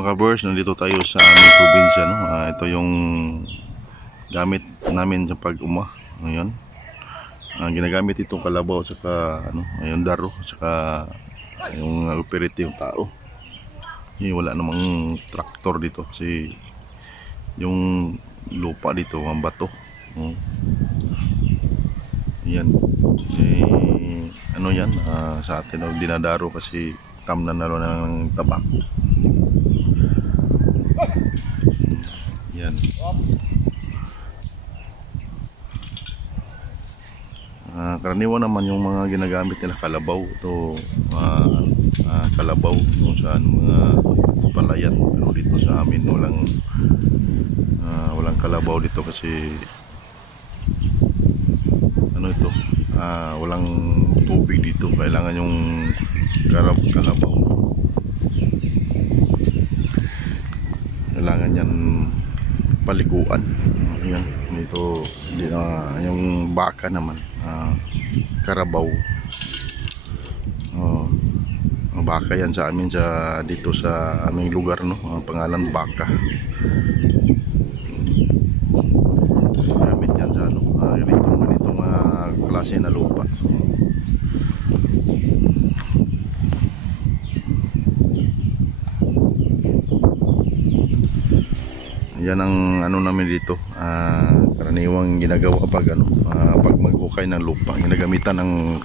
mga kabers, nandito tayo sa aming probinsya, no? Ito yung gamit namin sa pag-uma. Ngayon, ginagamit itong kalabaw saka yung daro saka yung operate yung tao. Wala namang traktor dito kasi yung lupa dito ang bato. Yan. Yan, sa atin dinadaro kasi tamnan na ng tabako. Yan. Karaniwan naman yung mga ginagamit nila kalabaw. Ito kalabaw kung saan mga palayan, pero dito sa amin walang kalabaw dito kasi ito, walang tubig dito, kailangan yung kalabaw, kailangan yan paliguan. Yan, ito yung baka naman, karabaw. Baka yan sa amin, dito sa aming lugar, no? Ang pangalan baka. Gamit yan sa ganitong klase na lupa. Yan ang namin dito, karaniwang ginagawa pag pag maghukay ng lupa, ginagamitan ng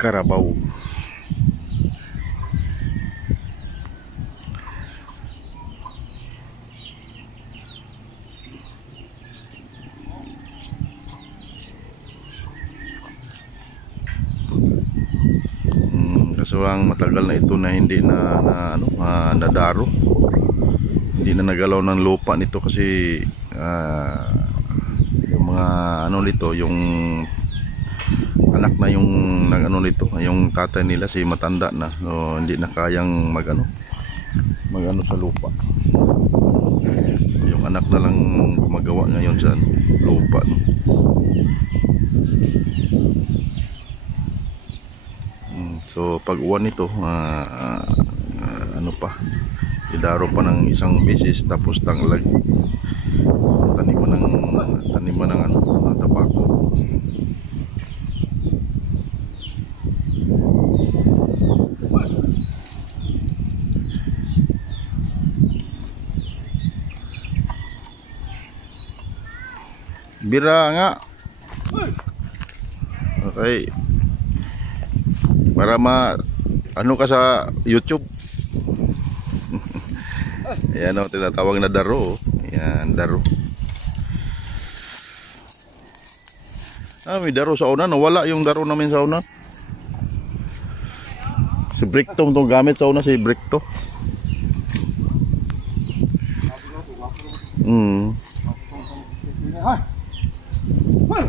karabaw. Kaso ang matagal na ito na hindi nadaro, hindi na nagalaw ng lupa nito kasi yung mga nito, yung anak na yung nito, yung tatay nila si matanda na, so hindi na kayang mag sa lupa. Yung anak na lang gumagawa ngayon sa lupa, no? So pag uwan nito, idaro pa ng isang beses, tapos tanglag, taniman ng tabako. Bira nga. Okay. Para ka sa YouTube. Ayan tinatawag na daro. Ayan, daro. May daro sa una. Nawala yung daro namin sa una. Si Bricto itong gamit sa una, si Bricto.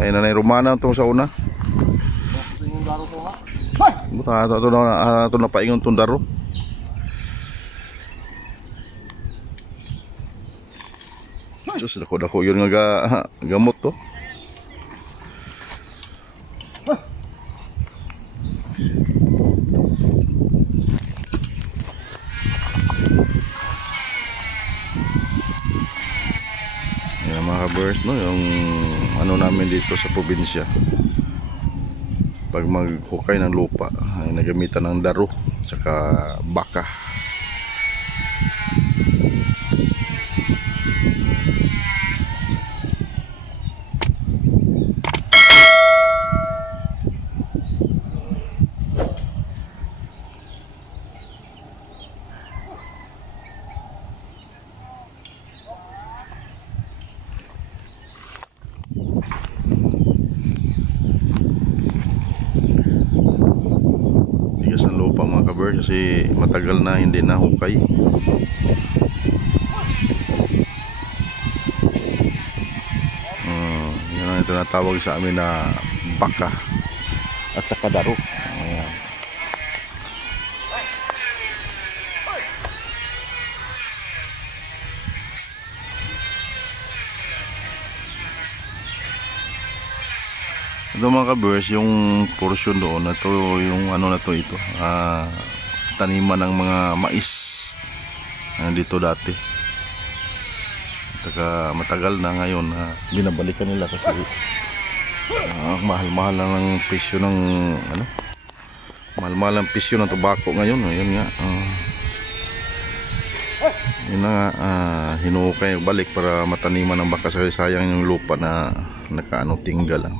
Ay, nanay Romana itong sa una. Ito na paingon itong daro. Diyos, dako yun nga gamot to. Yan mga kabers, no? Yung namin dito sa probinsya, pag maghukay ng lupa ay nagamitan ng daro saka baka. Ng lupa mga kabers kasi matagal na hindi nahukay. Yan ang tinatawag sa amin na baka at saka daro. Ayan. Ito mga kabers, yung portion doon na to, yung ito, taniman ng mga mais. dito dati. Matagal na ngayon binabalikan nila kasi mahal-mahal lang ng presyo ng mahal-mahal ang presyo ng tobacco ngayon. Ayun nga. Yun na nga, hinukay balik para mataniman ng baka. Sayang yung lupa na tinggal lang.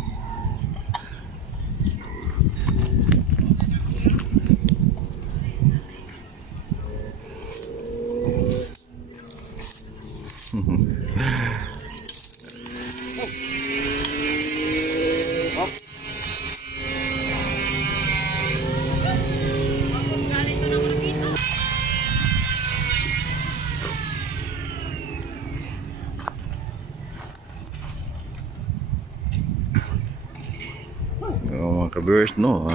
Mga ka-viewers, no,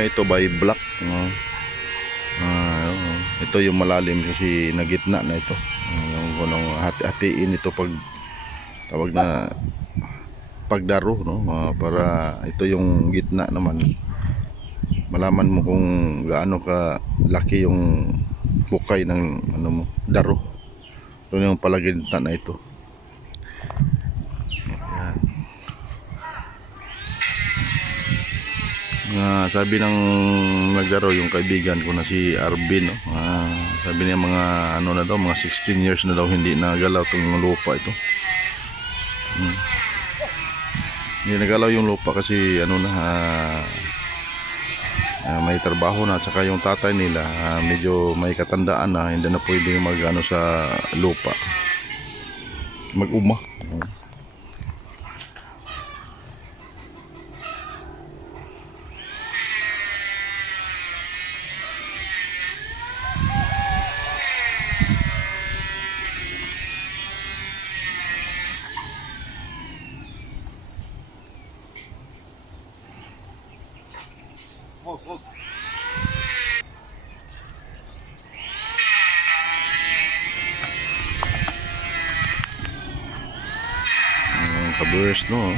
ito by block, no? Ito yung malalim kasi na gitna na ito, yung gunong hatiin ito pag tawag na pagdaro, no? Para ito yung gitna naman, malaman mo kung gaano ka laki yung bukay ng daro. Ito yung palagitna na ito. Sabi ng naglaro yung kaibigan ko na si Arvin, no? Sabi niya mga mga 16 years na daw hindi nagalaw itong lupa ito. Hindi nagalaw yung lupa kasi may trabaho na, at saka yung tatay nila medyo may katandaan na, hindi na pwede sa lupa mag-uma. Kabers, no?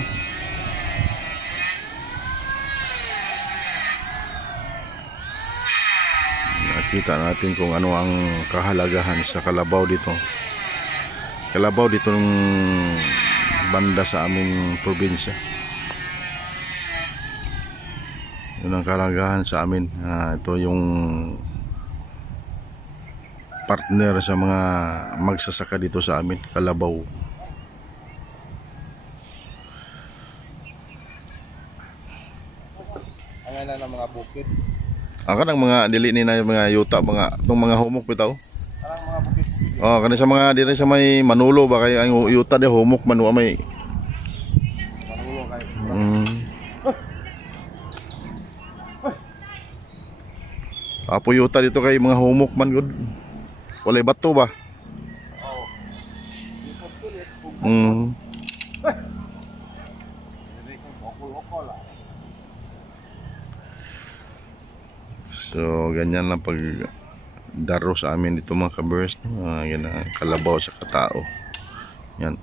Nakita natin kung ano ang kahalagahan sa kalabaw dito. Kalabaw dito ng banda sa aming probinsya. Yun ang kahalagahan sa amin. Ito yung partner sa mga magsasaka dito sa amin, kalabaw. Na ng mga bukid. Kanang mga dili ni na mga yuta, itong mga humok bitaw. Kanang mga bukid. Kani sa mga diri sa may Manulo ba kay ang yuta de humok man may. Manulo kay. Apo yuta dito kay mga humok man gud. Walay bato ba? Oo. So ganyan lang pag daro sa amin dito mga kabers, yan ang kalabaw sa katao. Yan.